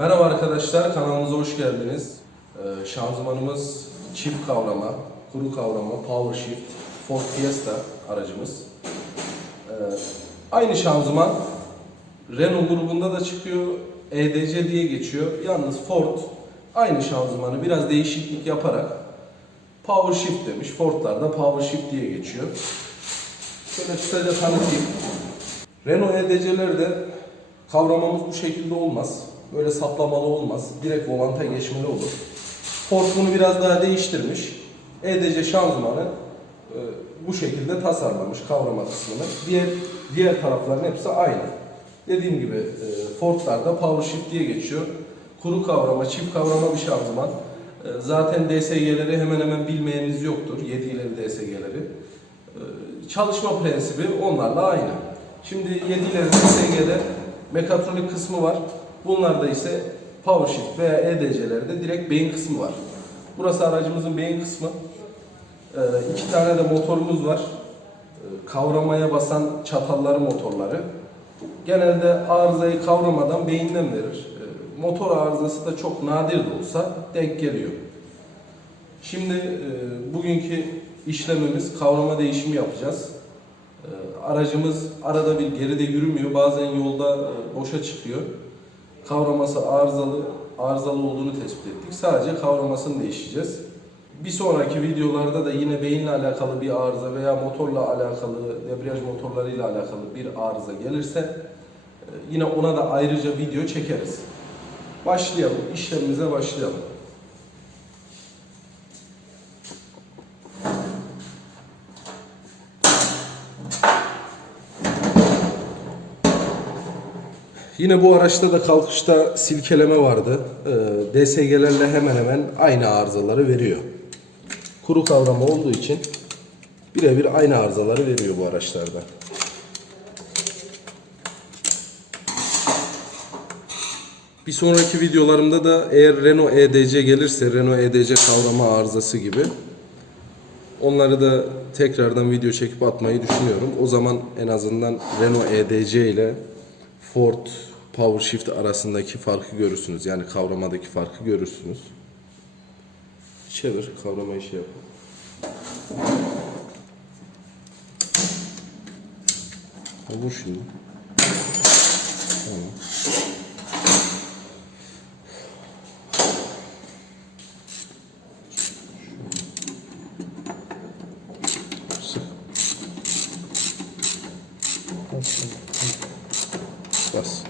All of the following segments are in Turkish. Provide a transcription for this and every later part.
Merhaba arkadaşlar, kanalımıza hoş geldiniz. Ee, şanzımanımız çift kavrama, kuru kavrama, power shift, Ford Fiesta aracımız. Ee, aynı şanzıman Renault grubunda da çıkıyor, EDC diye geçiyor. Yalnız Ford aynı şanzımanı biraz değişiklik yaparak power shift demiş. Ford'larda power shift diye geçiyor. Şöyle kısaca tanıtayım. Renault EDC'lerde kavramamız bu şekilde olmaz. Böyle saplamalı olmaz. Direkt volanta geçmeli olur. Ford bunu biraz daha değiştirmiş. EDC şanzımanı e, bu şekilde tasarlamış kavrama kısmını. Diğer diğer tarafların hepsi aynı. Dediğim gibi e, Ford'larda power shift diye geçiyor. Kuru kavrama, çift kavrama bir şanzıman. E, zaten DSG'leri hemen hemen bilmeyeniniz yoktur. 7 ileri DSG'leri. E, çalışma prensibi onlarla aynı. Şimdi 7 ileri DSG'de mekatronik kısmı var. Bunlarda ise power shift veya EDC'lerde direkt beyin kısmı var. Burası aracımızın beyin kısmı. Ee, iki tane de motorumuz var. Ee, kavramaya basan çatalları motorları. Genelde arızayı kavramadan beyinden verir. Ee, motor arızası da çok nadir de olsa denk geliyor. Şimdi e, bugünkü işlemimiz kavrama değişimi yapacağız. Ee, aracımız arada bir geride yürümüyor. Bazen yolda e, boşa çıkıyor. Kavraması arızalı, arızalı olduğunu tespit ettik. Sadece kavramasını değişeceğiz. Bir sonraki videolarda da yine beyinle alakalı bir arıza veya motorla alakalı, debriyaj motorlarıyla alakalı bir arıza gelirse e, yine ona da ayrıca video çekeriz. Başlayalım, işlemimize başlayalım. Yine bu araçta da kalkışta silkeleme vardı. Ee, DSG'lerle hemen hemen aynı arızaları veriyor. Kuru kavrama olduğu için birebir aynı arızaları veriyor bu araçlarda. Bir sonraki videolarımda da eğer Renault EDC gelirse Renault EDC kavrama arızası gibi onları da tekrardan video çekip atmayı düşünüyorum. O zaman en azından Renault EDC ile Ford Power Shift arasındaki farkı görürsünüz. Yani kavramadaki farkı görürsünüz. Çevir, kavramayı şey yap. Ha, vur şimdi. Tamam. Sık. Bas.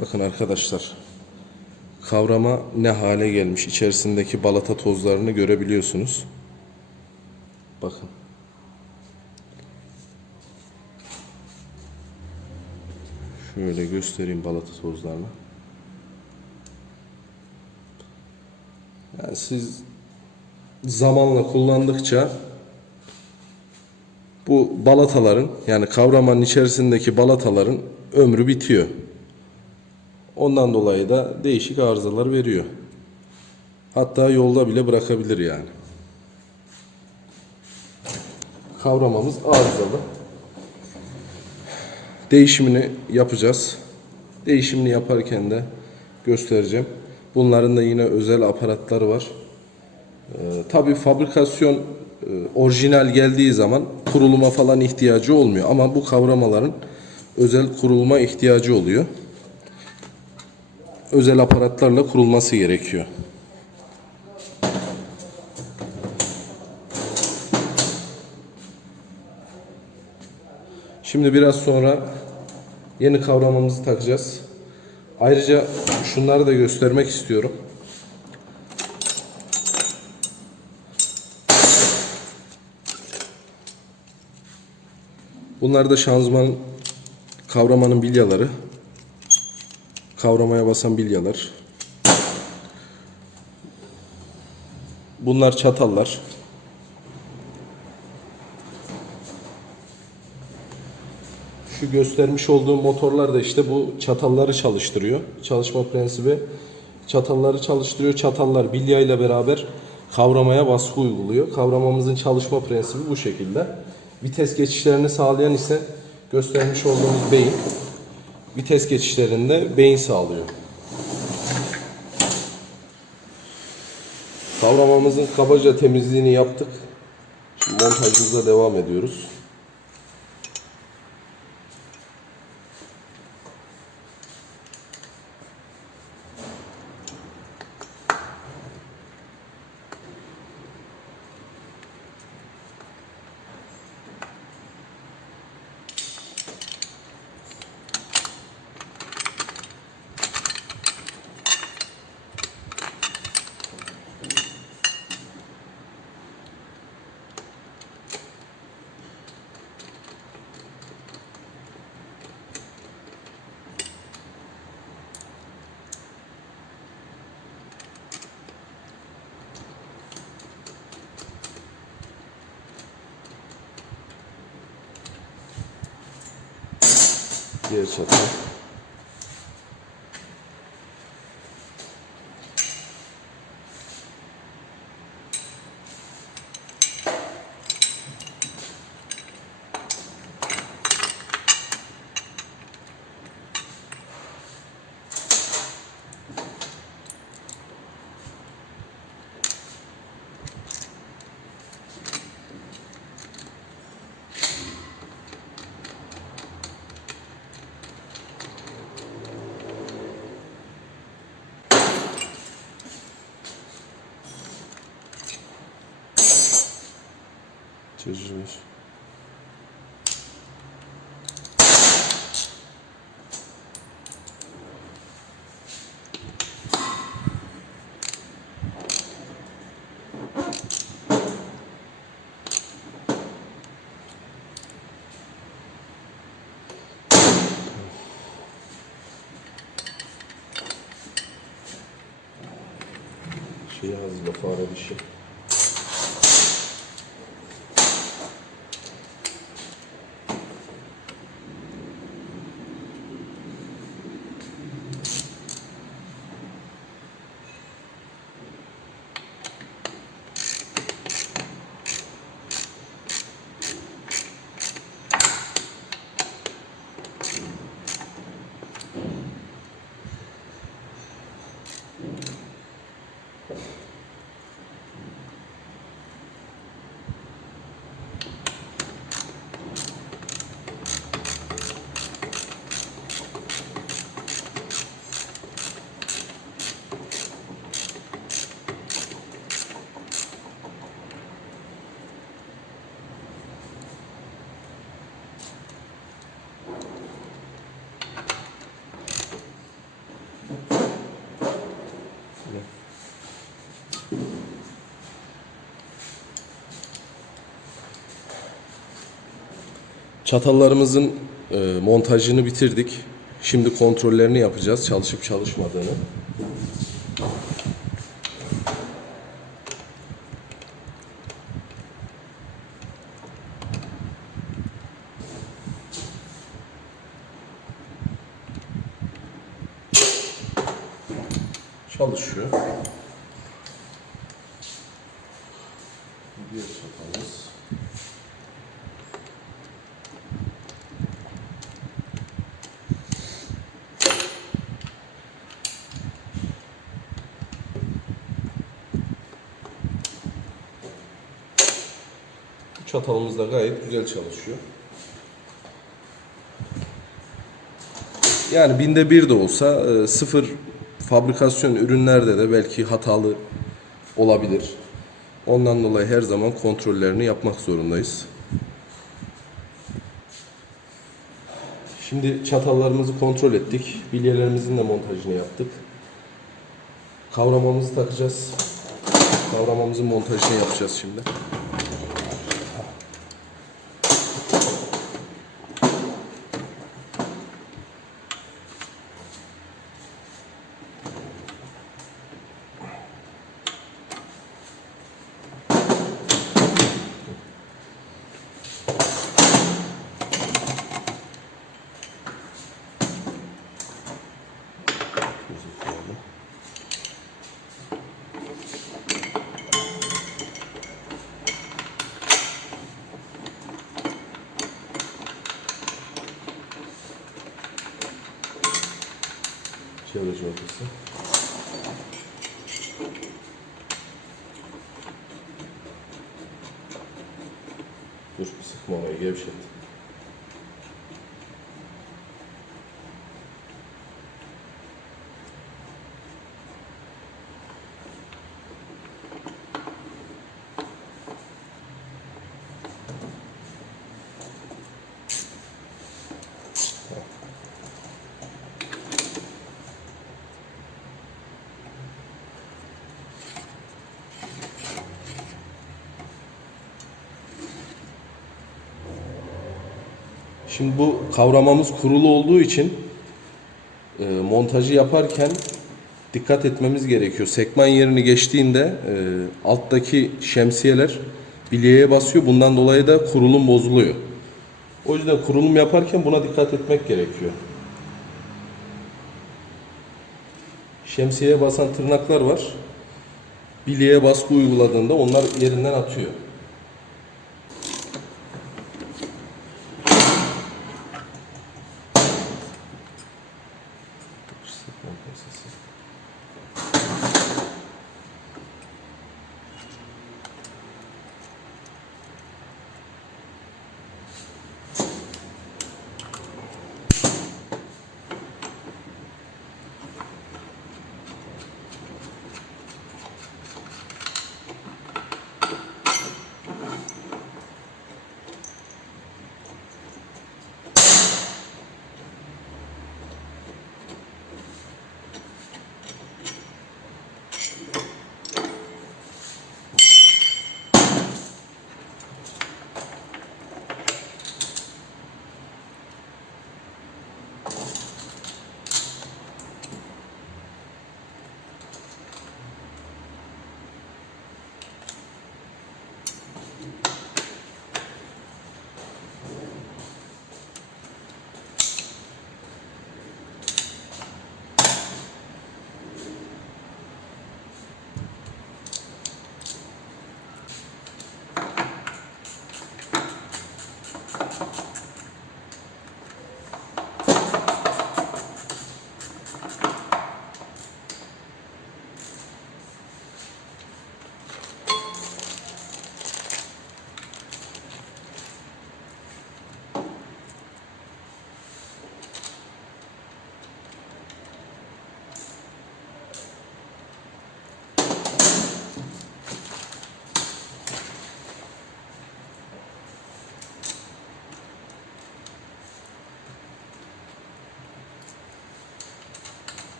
Bakın arkadaşlar. Kavrama ne hale gelmiş. İçerisindeki balata tozlarını görebiliyorsunuz. Bakın. Şöyle göstereyim balata tozlarını. Yani siz zamanla kullandıkça bu balataların yani kavramanın içerisindeki balataların ömrü bitiyor. Ondan dolayı da değişik arızalar veriyor. Hatta yolda bile bırakabilir yani. Kavramamız arızalı. Değişimini yapacağız. Değişimini yaparken de göstereceğim. Bunların da yine özel aparatları var. Ee, tabii fabrikasyon e, orijinal geldiği zaman kuruluma falan ihtiyacı olmuyor. Ama bu kavramaların özel kuruluma ihtiyacı oluyor özel aparatlarla kurulması gerekiyor. Şimdi biraz sonra yeni kavramamızı takacağız. Ayrıca şunları da göstermek istiyorum. Bunlar da şanzıman kavramanın bilyaları kavramaya basan bilyalar. Bunlar çatallar. Şu göstermiş olduğum motorlar da işte bu çatalları çalıştırıyor. Çalışma prensibi çatalları çalıştırıyor. Çatallar bilya ile beraber kavramaya baskı uyguluyor. Kavramamızın çalışma prensibi bu şekilde. Vites geçişlerini sağlayan ise göstermiş olduğumuz beyin. Vites geçişlerinde beyin sağlıyor. Kavramamızın kabaca temizliğini yaptık. Şimdi montajımıza devam ediyoruz. Diğer çatal. Çözülmüş. Şey hazırla fare dişi. Çatallarımızın e, montajını bitirdik. Şimdi kontrollerini yapacağız çalışıp çalışmadığını. Çalışıyor. Bir çatalımız. Bu çatalımız da gayet güzel çalışıyor. Yani binde bir de olsa e, sıfır fabrikasyon ürünlerde de belki hatalı olabilir. Ondan dolayı her zaman kontrollerini yapmak zorundayız. Şimdi çatallarımızı kontrol ettik. Bilyelerimizin de montajını yaptık. Kavramamızı takacağız. Kavramamızın montajını yapacağız şimdi. Çevre contası. Dur bir sıkma orayı gevşet. Şimdi bu kavramamız kurulu olduğu için e, montajı yaparken dikkat etmemiz gerekiyor. Sekman yerini geçtiğinde e, alttaki şemsiyeler bilyeye basıyor. Bundan dolayı da kurulum bozuluyor. O yüzden kurulum yaparken buna dikkat etmek gerekiyor. Şemsiyeye basan tırnaklar var. Bilyeye baskı uyguladığında onlar yerinden atıyor.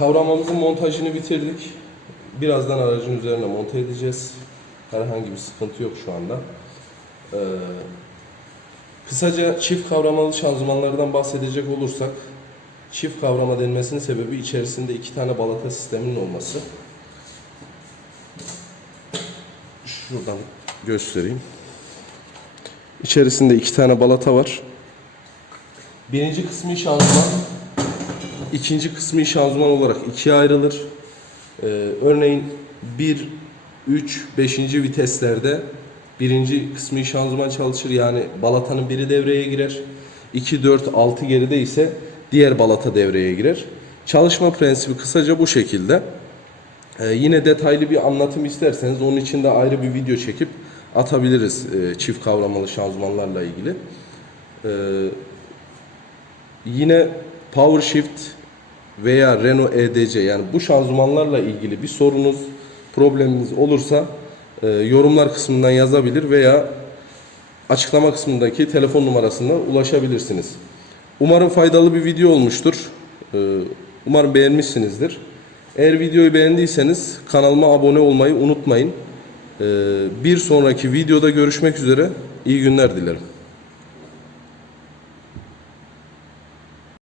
Kavramamızın montajını bitirdik. Birazdan aracın üzerine monte edeceğiz. Herhangi bir sıkıntı yok şu anda. Ee, kısaca çift kavramalı şanzımanlardan bahsedecek olursak, çift kavrama denmesinin sebebi içerisinde iki tane balata sisteminin olması. Şuradan göstereyim. İçerisinde iki tane balata var. Birinci kısmı şanzıman, ikinci kısmı şanzıman olarak ikiye ayrılır. Ee, örneğin 1, 3, 5. viteslerde birinci kısmı şanzıman çalışır. Yani balatanın biri devreye girer. 2, 4, 6 geride ise diğer balata devreye girer. Çalışma prensibi kısaca bu şekilde. Ee, yine detaylı bir anlatım isterseniz onun için de ayrı bir video çekip atabiliriz e, çift kavramalı şanzımanlarla ilgili. Ee, yine Power Shift veya Renault EDC yani bu şanzımanlarla ilgili bir sorunuz, probleminiz olursa e, yorumlar kısmından yazabilir veya açıklama kısmındaki telefon numarasından ulaşabilirsiniz. Umarım faydalı bir video olmuştur. Ee, Umarım beğenmişsinizdir. Eğer videoyu beğendiyseniz kanalıma abone olmayı unutmayın. Ee, Bir sonraki videoda görüşmek üzere. İyi günler dilerim.